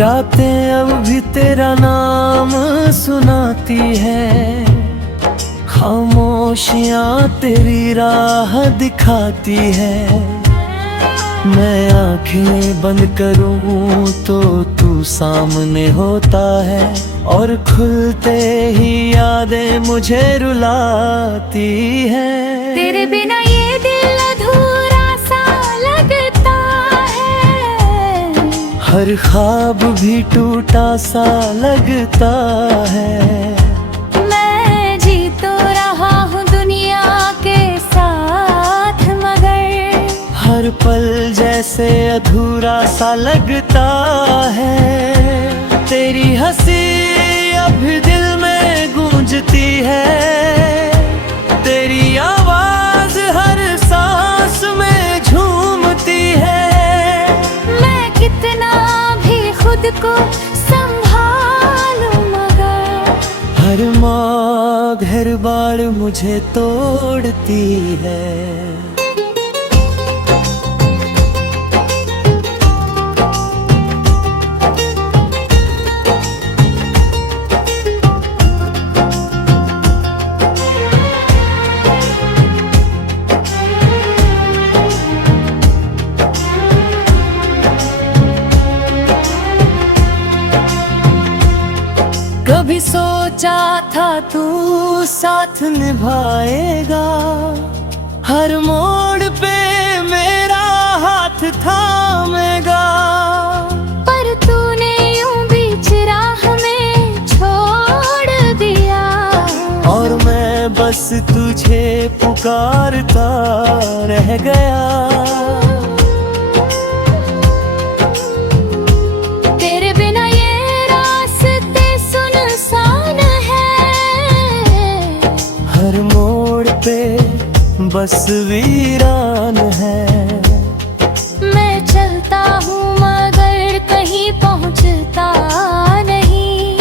रातें अब भी तेरा नाम सुनाती है, खामोशियाँ तेरी राह दिखाती है। मैं आंखें बंद करूँ तो तू सामने होता है, और खुलते ही यादें मुझे रुलाती है। तेरे बिना ये दिल अधूरा सा लगता है, हर ख्वाब भी टूटा सा लगता है। मैं जी तो रहा हूँ दुनिया के साथ, मगर हर पल जैसे अधूरा सा लगता है। तेरी हंसी अभी दिल में गूंजती है, तेरी आवाज हर सांस में झूमती है। मैं कितना भी खुद को संभालूं, मगर हर मौत हर बार मुझे तोड़ती है। कभी सोचा था तू साथ निभाएगा, हर मोड़ पे मेरा हाथ थामेगा। पर तूने यूं बीच राह में छोड़ दिया, और मैं बस तुझे पुकारता रह गया। तेरे बिना ये रास्ते सुनसान है, हर मोड़ पे बस वीरान है। मैं चलता हूँ मगर कहीं पहुँचता नहीं,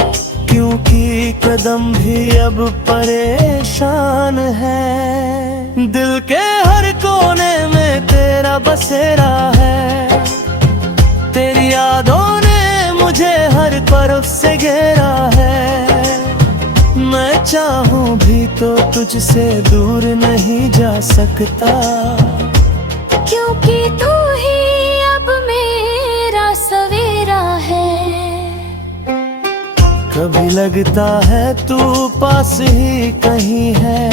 क्योंकि कदम भी अब परेशान है। दिल के हर कोने में तेरा बसेरा है, तेरी यादों ने मुझे हर तरफ से घेरा है। मैं चाहूं भी तो तुझसे दूर नहीं जा सकता, क्योंकि तू ही अब मेरा सवेरा है। कभी लगता है तू पास ही कहीं है,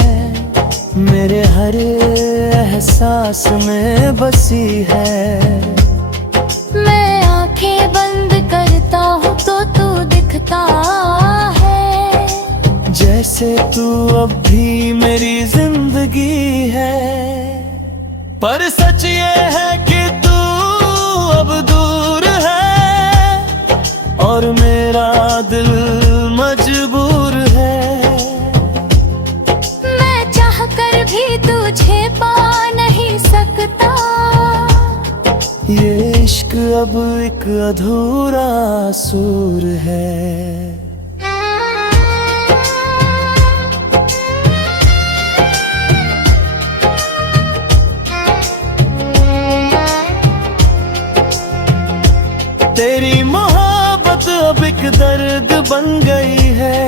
मेरे हर एहसास में बसी है। मैं आंखें बंद करता हूँ तो तू दिखता है, जैसे तू अब भी मेरी जिंदगी है। पर सच ये है कि तू अब दूर है, और मेरा दिल मजबूर है। मैं चाह कर भी तुझे पा नहीं सकता, ये इश्क अब एक अधूरा सूर है। तेरी मोहब्बत अब एक दर्द बन गई है,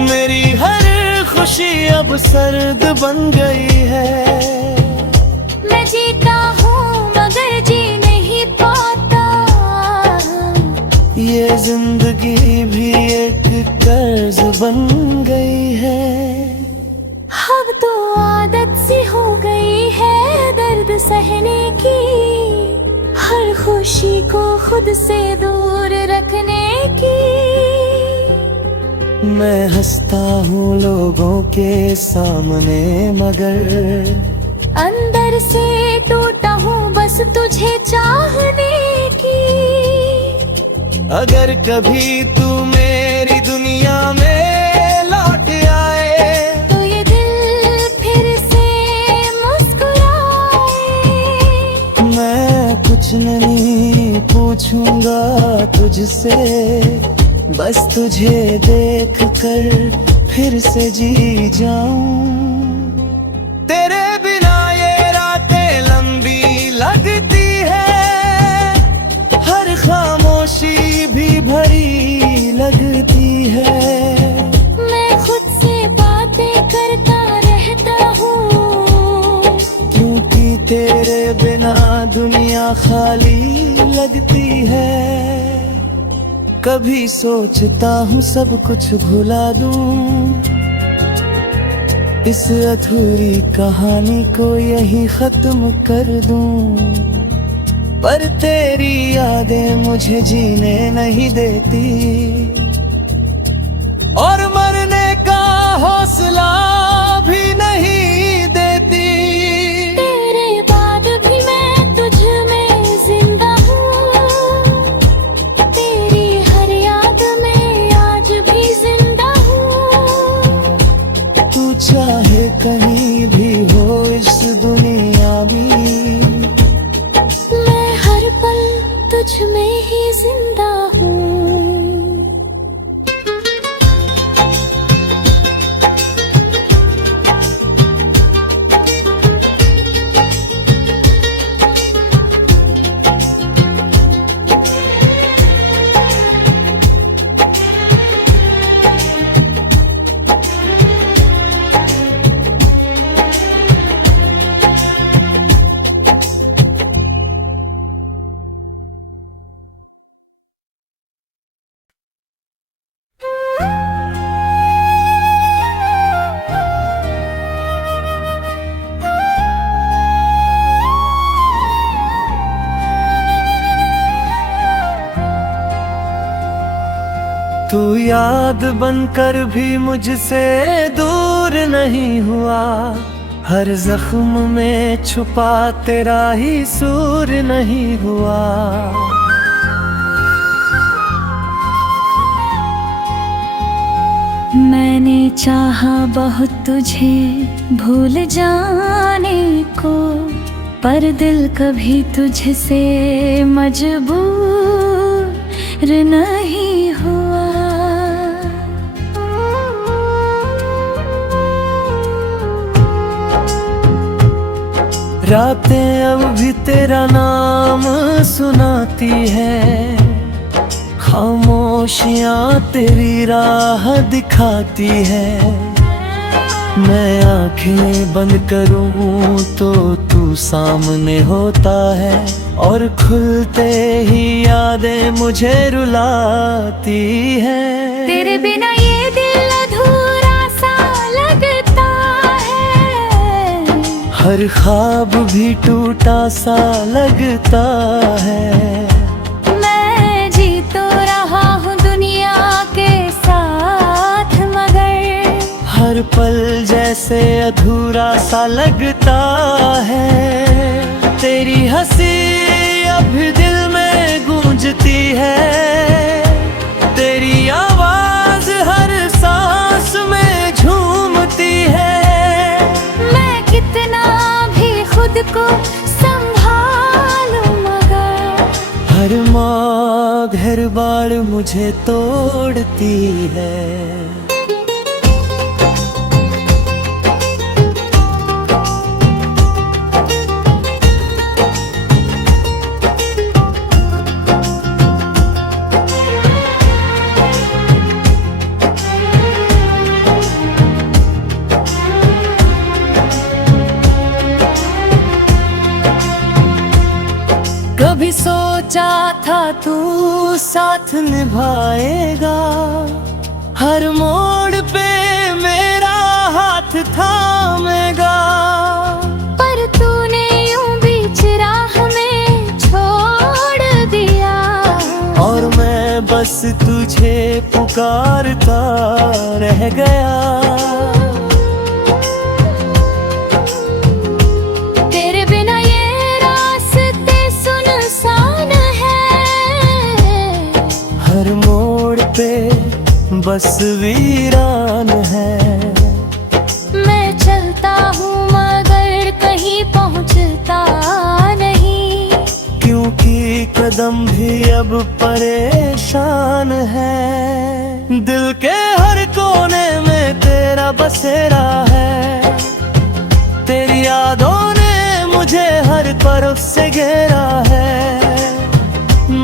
मेरी हर खुशी अब सर्द बन गई है। मैं जीता हूँ मगर जी नहीं पाता, ये जिंदगी भी एक कर्ज बन गई है। अब तो आदत सी हो गई है दर्द सहने की, हर खुशी को खुद से दूर रखने की। मैं हंसता हूँ लोगों के सामने, मगर अंदर से टूटा हूँ बस तुझे चाहने की। अगर कभी तू मेरी दुनिया में लौट आए, तो ये दिल फिर से मुस्कुराए। मैं कुछ नहीं पूछूंगा तुझसे, बस तुझे देख कर फिर से जी जाऊं। तेरे बिना ये रातें लंबी लगती है, हर खामोश भी भरी लगती है। मैं खुद से बातें करता रहता हूँ, क्योंकि तेरे बिना दुनिया खाली लगती है। कभी सोचता हूँ सब कुछ भुला दूँ, इस अधूरी कहानी को यही खत्म कर दूँ, पर तेरी यादें मुझे जीने नहीं देती और मरने का हौसला भी नहीं देती। तेरे बाद भी मैं तुझ में जिंदा हूँ, तेरी हर याद में आज भी जिंदा हूँ। तू चाहे कहीं भी हो इस दुनिया में, मैं हर पल तुझ में ही जिंदा हूँ। तू याद बनकर भी मुझसे दूर नहीं हुआ, हर जख्म में छुपा तेरा ही सूर नहीं हुआ। मैंने चाहा बहुत तुझे भूल जाने को, पर दिल कभी तुझसे मजबूर नहीं हुआ। रातें अब भी तेरा नाम सुनाती है, खामोशियाँ तेरी राह दिखाती है। मैं आंखें बंद करूं तो तू सामने होता है, और खुलते ही यादें मुझे रुलाती है। तेरे बिना ये दिल अधूरा सा लगता है, हर ख्वाब भी टूटा सा लगता है। मैं जी तो रहा हूँ दुनिया के साथ, मगर हर पल जैसे अधूरा सा लगता है। तेरी हंसी अभी दिल में गूंजती है, तेरी आवाज हर सांस में झूमती है। मैं कितना भी खुद को संभालूं, मगर हर मौत हर बार मुझे तोड़ती है। कभी सोचा था तू साथ निभाएगा, हर मोड़ पे मेरा हाथ थामेगा। पर तूने यूं बीच राह में छोड़ दिया, और मैं बस तुझे पुकारता रह गया। तेरे बिना ये रास्ते सुनसान है, हर मोड़ पे बस वीरान है। मैं चलता हूँ मगर कहीं पहुँचता नहीं, क्योंकि कदम भी अब परेशान है। दिल के हर कोने में तेरा बसेरा है, तेरी यादों ने मुझे हर तरफ से घेरा है।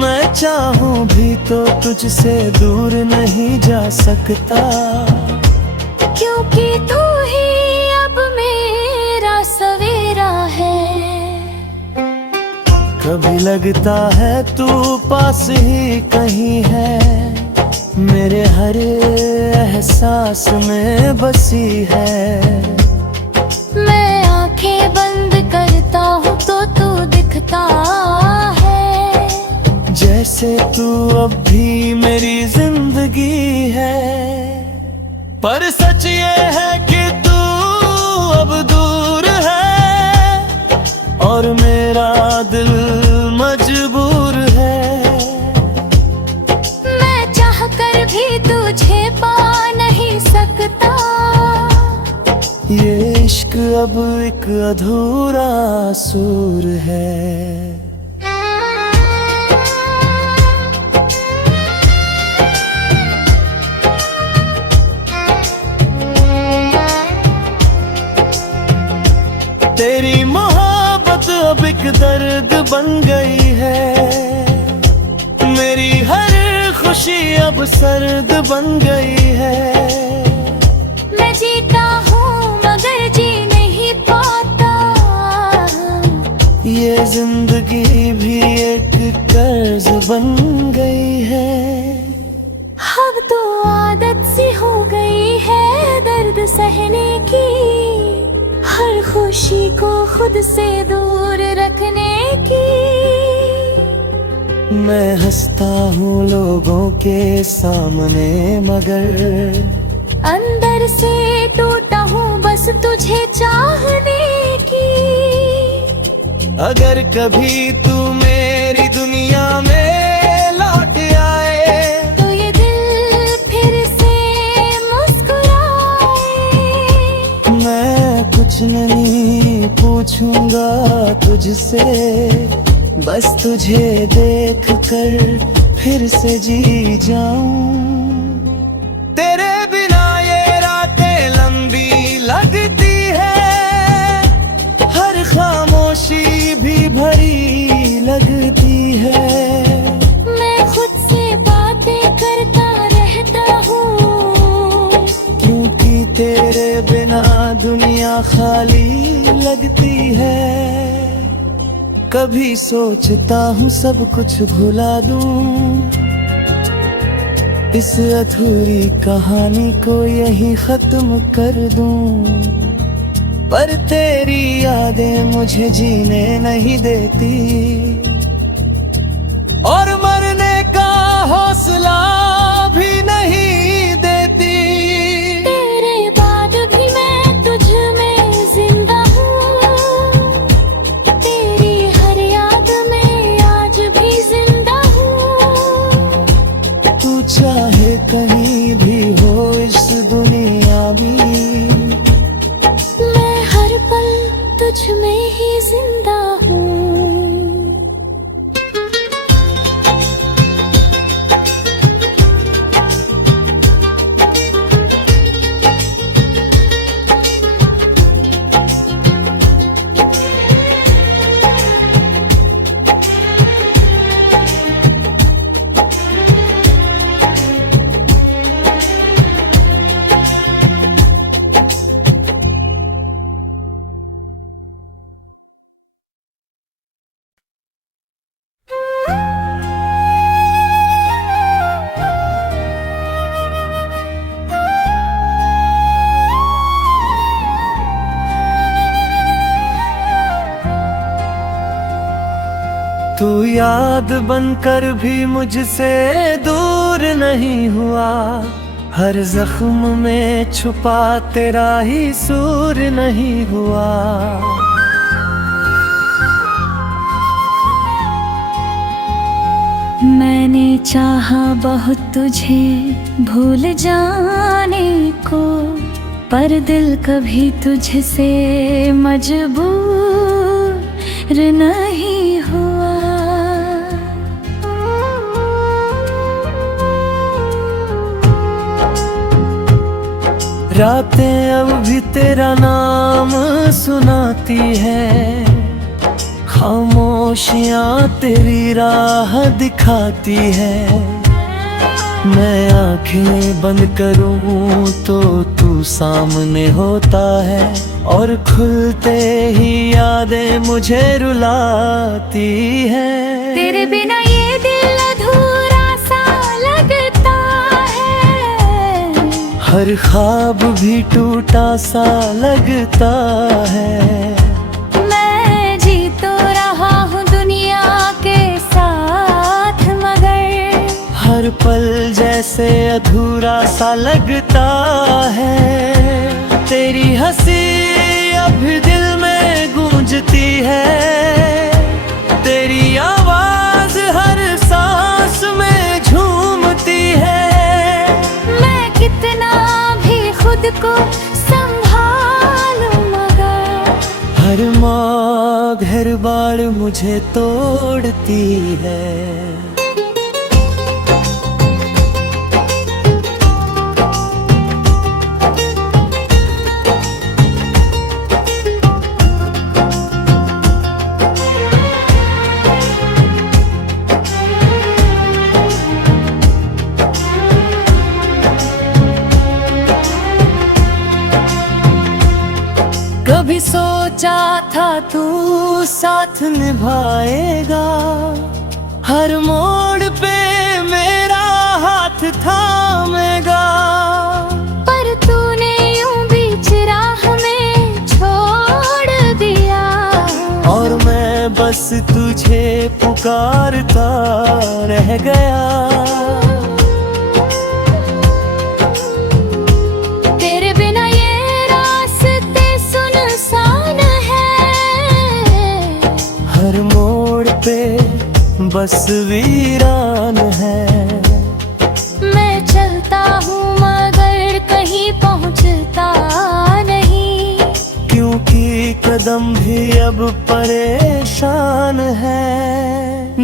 मैं चाहूँ भी तो तुझसे दूर नहीं जा सकता, क्योंकि तू ही अब मेरा सवेरा है। कभी लगता है तू पास ही कहीं है, मेरे हर एहसास में बसी है। मैं आंखें बंद करता हूँ तो तू दिखता है, जैसे तू अब भी मेरी जिंदगी है। पर सच ये है कि तू अब दूर है और मेरा दिल मजबूर है। मैं चाह कर भी तुझे पा नहीं सकता, ये इश्क अब एक अधूरा सुर है। तेरी मोहब्बत अब एक दर्द बन गई है, मेरी हर खुशी अब सर्द बन गई है। मैं जीता हूँ मगर जी नहीं पाता, ये जिंदगी भी एक कर्ज बन गई है। अब तो आदत सी हो गई है दर्द सहने की, हर खुशी को खुद से दूर रखने की। मैं हंसता हूँ लोगों के सामने मगर अंदर से टूटा हूँ बस तुझे चाहने की। अगर कभी तू मेरी दुनिया में लौट आए तो ये दिल फिर से मुस्कुराए। मैं कुछ नहीं पूछूंगा तुझसे, बस तुझे देख कर फिर से जी जाऊं। तेरे बिना ये रातें लंबी लगती है, हर खामोशी भी भरी लगती है। मैं खुद से बातें करता रहता हूँ, क्योंकि तेरे बिना दुनिया खाली लगती है। कभी सोचता हूँ सब कुछ भुला दूं, इस अधूरी कहानी को यही खत्म कर दूं। पर तेरी यादें मुझे जीने नहीं देती और मरने का हौसला भी नहीं देती। तेरे बाद भी मैं तुझ में जिंदा हूँ, तेरी हर याद में आज भी जिंदा हूँ। तू चाहे कहीं भी हो इस दुनिया में, मैं हर पल तुझ में ही जिंदा हूँ। तू याद बनकर भी मुझसे दूर नहीं हुआ, हर जख्म में छुपा तेरा ही सूर नहीं हुआ। मैंने चाहा बहुत तुझे भूल जाने को, पर दिल कभी तुझसे मजबूर नहीं हुआ। रातें अब भी तेरा नाम सुनाती है, खामोशियाँ तेरी राह दिखाती है। मैं आंखें बंद करूं तो तू सामने होता है, और खुलते ही यादें मुझे रुलाती है। तेरे बिना ये दिल अधूरा सा लगता है, हर ख्वाब भी टूटा सा लगता है। मैं जी तो रहा हूँ दुनिया के साथ, मगर हर पल जैसे अधूरा सा लगता है। तेरी हंसी अभी दिल में गूंजती है, तेरी आवाज हर सांस में झूमती है। मैं कितना भी खुद को संभालूं, मगर हर मौत हर बार मुझे तोड़ती है। कभी सोचा था तू साथ निभाएगा, हर मोड़ पे मेरा हाथ थामेगा। पर तूने यूं बीच राह में छोड़ दिया, और मैं बस तुझे पुकारता रह गया। तेरे बिना ये रास्ते सुनसान है, हर मोड़ पे बस वीरान है। मैं चलता हूँ मगर कहीं पहुँचता नहीं, क्योंकि कदम भी अब परेशान है।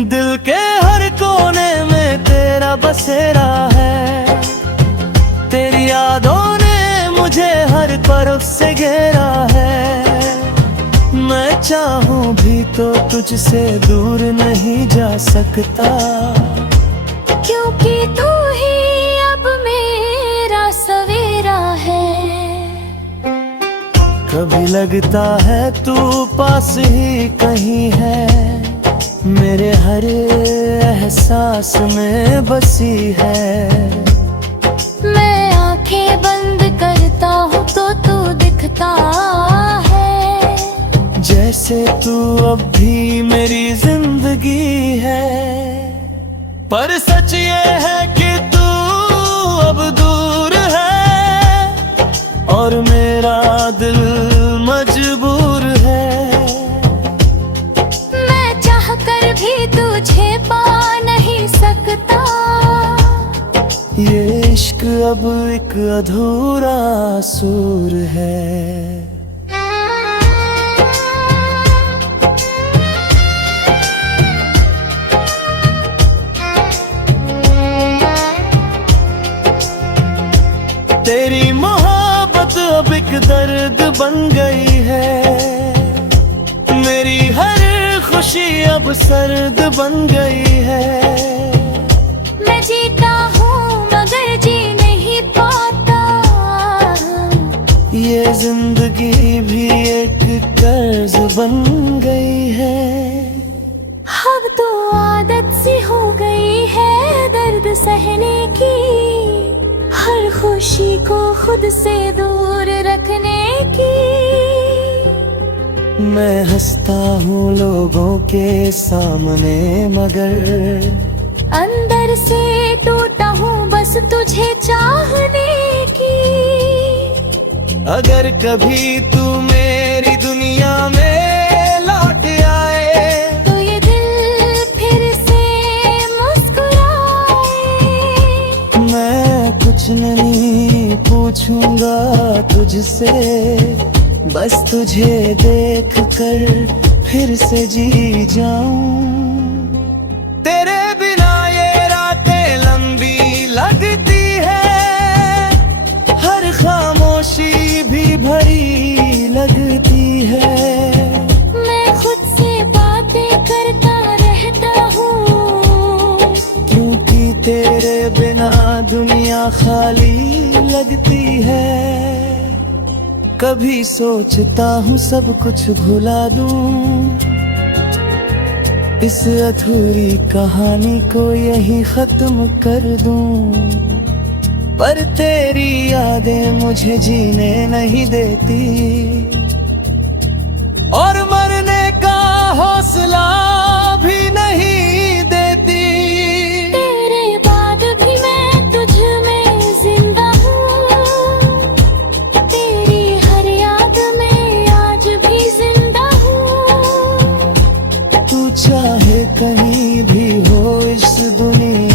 दिल के हर कोने में तेरा बसेरा है, तेरी यादों ने मुझे हर तरफ से घेरा है। मैं चाहूं भी तो तुझसे दूर नहीं जा सकता, क्योंकि तू ही अब मेरा सवेरा है। कभी लगता है तू पास ही कहीं है, मेरे हर एहसास में बसी है। मैं आंखें बंद करता हूँ तो तू दिखता है, जैसे तू अब भी मेरी जिंदगी है। पर सच ये है कि तू अब दूर है, और मेरा दिल मजबूर है। मैं चाह कर भी तुझे पा नहीं सकता, ये इश्क अब एक अधूरा सुर है। तेरी मोहब्बत अब एक दर्द बन गई है, मेरी हर खुशी अब सर्द बन गई है। मैं जीता हूँ मगर जी नहीं पाता, ये जिंदगी भी एक कर्ज बन गई है। अब तो आदत सी हो गई है दर्द सहने की, हर खुशी को खुद से दूर रखने की। मैं हंसता हूँ लोगों के सामने, मगर अंदर से टूटा हूँ बस तुझे चाहने की। अगर कभी तू मेरी दुनिया में लौट आए, तो ये दिल फिर से मुस्कुराए। मैं कुछ नहीं पूछूंगा तुझसे, बस तुझे देख कर फिर से जी जाऊं। तेरे बिना ये रातें लंबी लगती है, हर खामोशी भी भरी लगती है। मैं खुद से बातें करता रहता हूँ, क्योंकि तेरे बिना दुनिया खाली लगती है। कभी सोचता हूँ सब कुछ भुला दूं, इस अधूरी कहानी को यही खत्म कर दूं। पर तेरी यादें मुझे जीने नहीं देती, और मरने का हौसला भी नहीं देती। तेरे बाद भी मैं तुझ में जिंदा हूँ, तेरी हर याद में आज भी जिंदा हूँ। तू चाहे कहीं भी हो इस दुनिया